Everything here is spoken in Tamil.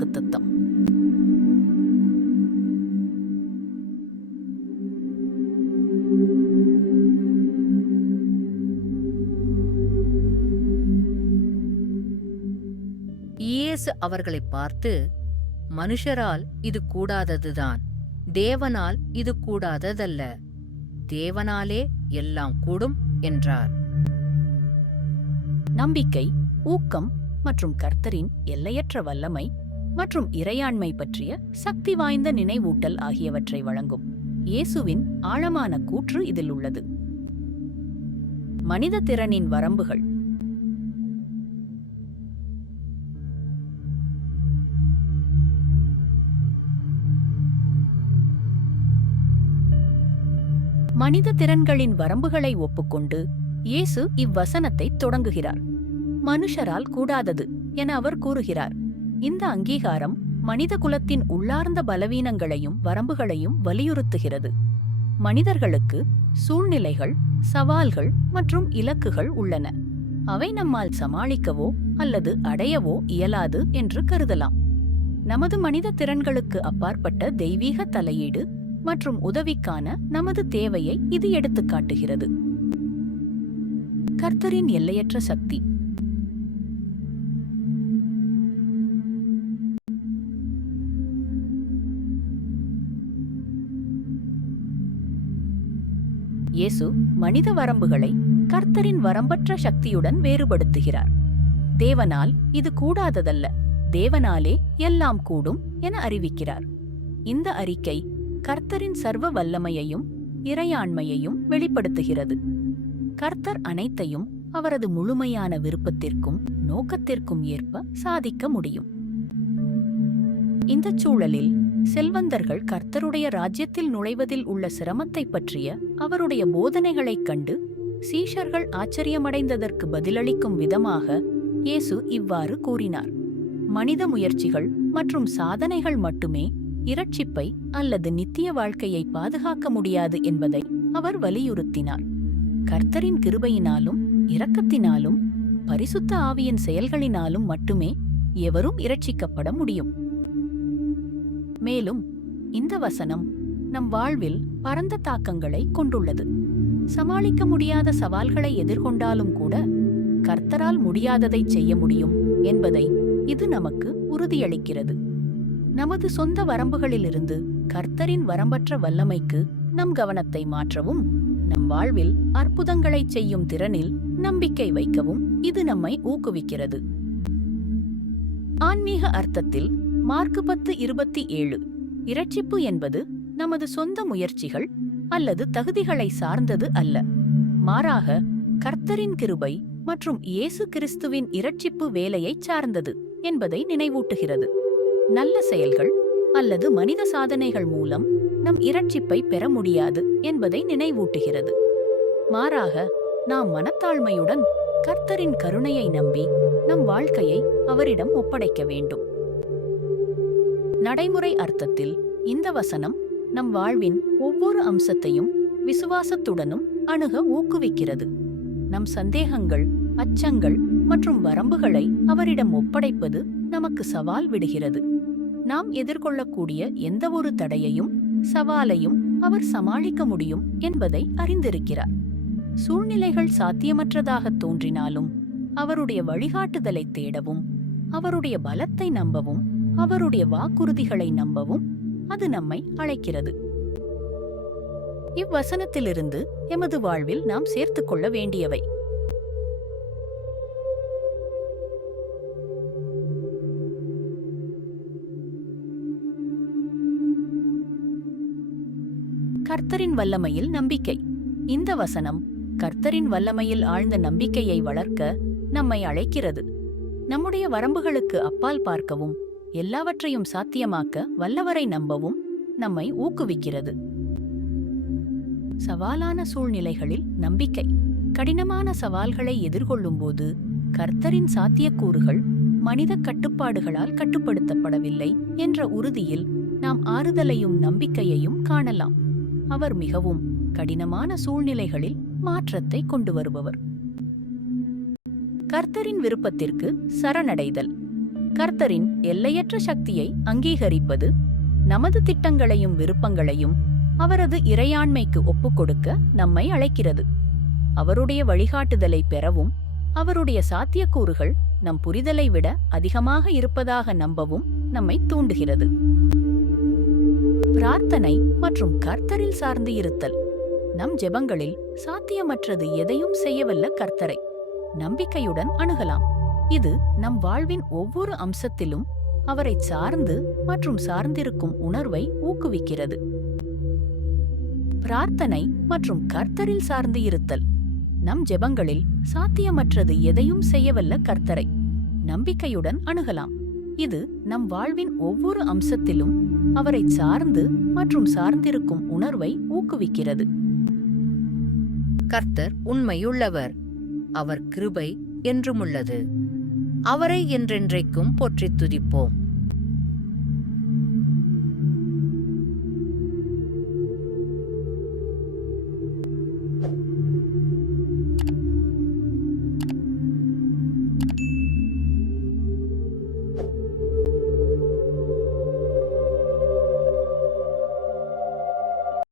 வாக்குத்தத்தம். இயேசு அவர்களை பார்த்து, மனுஷரால் இது கூடாததுதான், தேவனால் இது கூடாததல்ல. தேவனாலே எல்லாம் கூடும் என்றார். நம்பிக்கை, ஊக்கம் மற்றும் கர்த்தரின் எல்லையற்ற வல்லமை மற்றும் இறையாண்மை பற்றிய சக்தி வாய்ந்த நினைவூட்டல் ஆகியவற்றை வழங்கும் இயேசுவின் ஆழமான கூற்று இதில் உள்ளது. மனித திறனின் வரம்புகள். மனித திறன்களின் வரம்புகளை ஒப்புக்கொண்டு இயேசு இவ்வசனத்தை தொடங்குகிறார். மனுஷரால் கூடாதது என அவர் கூறுகிறார். இந்த அங்கீகாரம் மனித குலத்தின் உள்ளார்ந்த பலவீனங்களையும் வரம்புகளையும் வலியுறுத்துகிறது. மனிதர்களுக்கு சூழ்நிலைகள், சவால்கள் மற்றும் இலக்குகள் உள்ளன. அவை நம்மால் சமாளிக்கவோ அல்லது அடையவோ இயலாது என்று கருதலாம். நமது மனித திறன்களுக்கு அப்பாற்பட்ட தெய்வீக தலையீடு மற்றும் உதவிக்கான நமது தேவையை இது எடுத்துக்காட்டுகிறது. கர்த்தரின் எல்லையற்ற சக்தி. இயேசு மனித வரம்புகளை கர்த்தரின் வரம்பற்ற சக்தியுடன் வேறுபடுத்துகிறார். தேவனால் இது கூடாததல்ல, தேவனாலே எல்லாம் கூடும் என அறிவிக்கிறார். இந்த அறிக்கை கர்த்தரின் சர்வ வல்லமையையும் இறையாண்மையையும் வெளிப்படுத்துகிறது. கர்த்தர் அனைத்தையும் அவரது முழுமையான விருப்பத்திற்கும் நோக்கத்திற்கும் ஏற்ப சாதிக்க முடியும். இந்த சூழலில் செல்வந்தர்கள் கர்த்தருடைய ராஜ்யத்தில் நுழைவதில் உள்ள சிரமத்தை பற்றிய அவருடைய போதனைகளைக் கண்டு சீஷர்கள் ஆச்சரியமடைந்ததற்கு பதிலளிக்கும் விதமாக இயேசு இவ்வாறு கூறினார். மனித முயற்சிகள் மற்றும் சாதனைகள் மட்டுமே இரட்சிப்பை அல்லது நித்திய வாழ்க்கையை பாதுகாக்க முடியாது என்பதை அவர் வலியுறுத்தினார். கர்த்தரின் கிருபையினாலும் இரக்கத்தினாலும் பரிசுத்த ஆவியின் செயல்களினாலும் மட்டுமே எவரும் இரட்சிக்கப்பட முடியும். மேலும் இந்த வசனம் நம் வாழ்வில் பரந்த தாக்கங்களை கொண்டுள்ளது. சமாளிக்க முடியாத சவால்களை எதிர்கொண்டாலும் கூட கர்த்தரால் முடியாததை செய்ய முடியும் என்பதை இது நமக்கு உறுதியளிக்கிறது. நமது சொந்த வரம்புகளிலிருந்து கர்த்தரின் வரம்பற்ற வல்லமைக்கு நம் கவனத்தை மாற்றவும், நம் வாழ்வில் அற்புதங்களைச் செய்யும் திறனில் நம்பிக்கை வைக்கவும் இது நம்மை ஊக்குவிக்கிறது. ஆன்மீக அர்த்தத்தில் மார்க்கு 10:27 இரட்சிப்பு என்பது நமது சொந்த முயற்சிகள் அல்லது தகுதிகளை சார்ந்தது அல்ல, மாறாக கர்த்தரின் கிருபை மற்றும் இயேசு கிறிஸ்துவின் இரட்சிப்பு வேலையைச் சார்ந்தது என்பதை நினைவூட்டுகிறது. நல்ல செயல்கள் அல்லது மனித சாதனைகள் மூலம் நம் இரட்சிப்பை பெற முடியாது என்பதை நினைவூட்டுகிறது. மாறாக நாம் மனத்தாழ்மையுடன் கர்த்தரின் கருணையை நம்பி நம் வாழ்க்கையை அவரிடம் ஒப்படைக்க வேண்டும். நடைமுறை அர்த்தத்தில் இந்த வசனம் நம் வாழ்வின் ஒவ்வொரு அம்சத்தையும் விசுவாசத்துடனும் அணுக ஊக்குவிக்கிறது. நம் சந்தேகங்கள், அச்சங்கள் மற்றும் வரம்புகளை அவரிடம் ஒப்படைப்பது நமக்கு சவால் விடுகிறது. நாம் எதிர்கொள்ளக்கூடிய எந்தவொரு தடையையும் சவாலையும் அவர் சமாளிக்க முடியும் என்பதை அறிந்திருக்கிறார். சூழ்நிலைகள் சாத்தியமற்றதாக தோன்றினாலும் அவருடைய வழிகாட்டுதலை தேடவும், அவருடைய பலத்தை நம்பவும், அவருடைய வாக்குறுதிகளை நம்பவும் அது நம்மை அழைக்கிறது. இவ்வசனத்திலிருந்து எமது வாழ்வில் நாம் சேர்த்துக்கொள்ள வேண்டியவை: கர்த்தரின் வல்லமையில் நம்பிக்கை. இந்த வசனம் கர்த்தரின் வல்லமையில் ஆழ்ந்த நம்பிக்கையை வளர்க்க நம்மை அழைக்கிறது. நம்முடைய வரம்புகளுக்கு அப்பால் பார்க்கவும், எல்லாவற்றையும் சாத்தியமாக்க வல்லவரை நம்பவும் நம்மை ஊக்குவிக்கிறது. சவாலான சூழ்நிலைகளில் நம்பிக்கை. கடினமான சவால்களை எதிர்கொள்ளும்போது கர்த்தரின் சாத்தியக்கூறுகள் மனித கட்டுப்பாடுகளால் கட்டுப்படுத்தப்படவில்லை என்ற உறுதியில் நாம் ஆறுதலையும் நம்பிக்கையையும் காணலாம். அவர் மிகவும் கடினமான சூழ்நிலைகளில் மாற்றத்தை கொண்டு வருபவர். கர்த்தரின் விருப்பத்திற்கு சரணடைதல். கர்த்தரின் எல்லையற்ற சக்தியை அங்கீகரிப்பது, நமது திட்டங்களையும் விருப்பங்களையும் அவரது இறையாண்மைக்கு ஒப்புக்கொடுக்க நம்மை அழைக்கிறது. அவருடைய வழிகாட்டுதலை பெறவும், அவருடைய சாத்தியக்கூறுகள் நம் புரிதலை விட அதிகமாக இருப்பதாக நம்பவும் நம்மை தூண்டுகிறது. பிரார்த்தனை மற்றும் கர்த்தரில் சார்ந்து இருத்தல். நம் ஜெபங்களில் சாத்தியமற்றது எதையும் செய்யவல்ல கர்த்தரை நம்பிக்கையுடன் அணுகலாம். இது நம் வாழ்வின் ஒவ்வொரு அம்சத்திலும் அவரை சார்ந்து மற்றும் சார்ந்திருக்கும் உணர்வை ஊக்குவிக்கிறது. பிரார்த்தனை மற்றும் கர்த்தரில் சார்ந்து இருத்தல். நம் ஜெபங்களில் சாத்தியமற்றது எதையும் செய்யவல்ல கர்த்தரை நம்பிக்கையுடன் அணுகலாம். இது நம் வாழ்வின் ஒவ்வொரு அம்சத்திலும் அவரை சார்ந்து மற்றும் சார்ந்திருக்கும் உணர்வை ஊக்குவிக்கிறது. கர்த்தர் உண்மையுள்ளவர், அவர் கிருபை என்றுமுள்ளது. அவரை என்றென்றைக்கும் போற்றித் துதிப்போம்.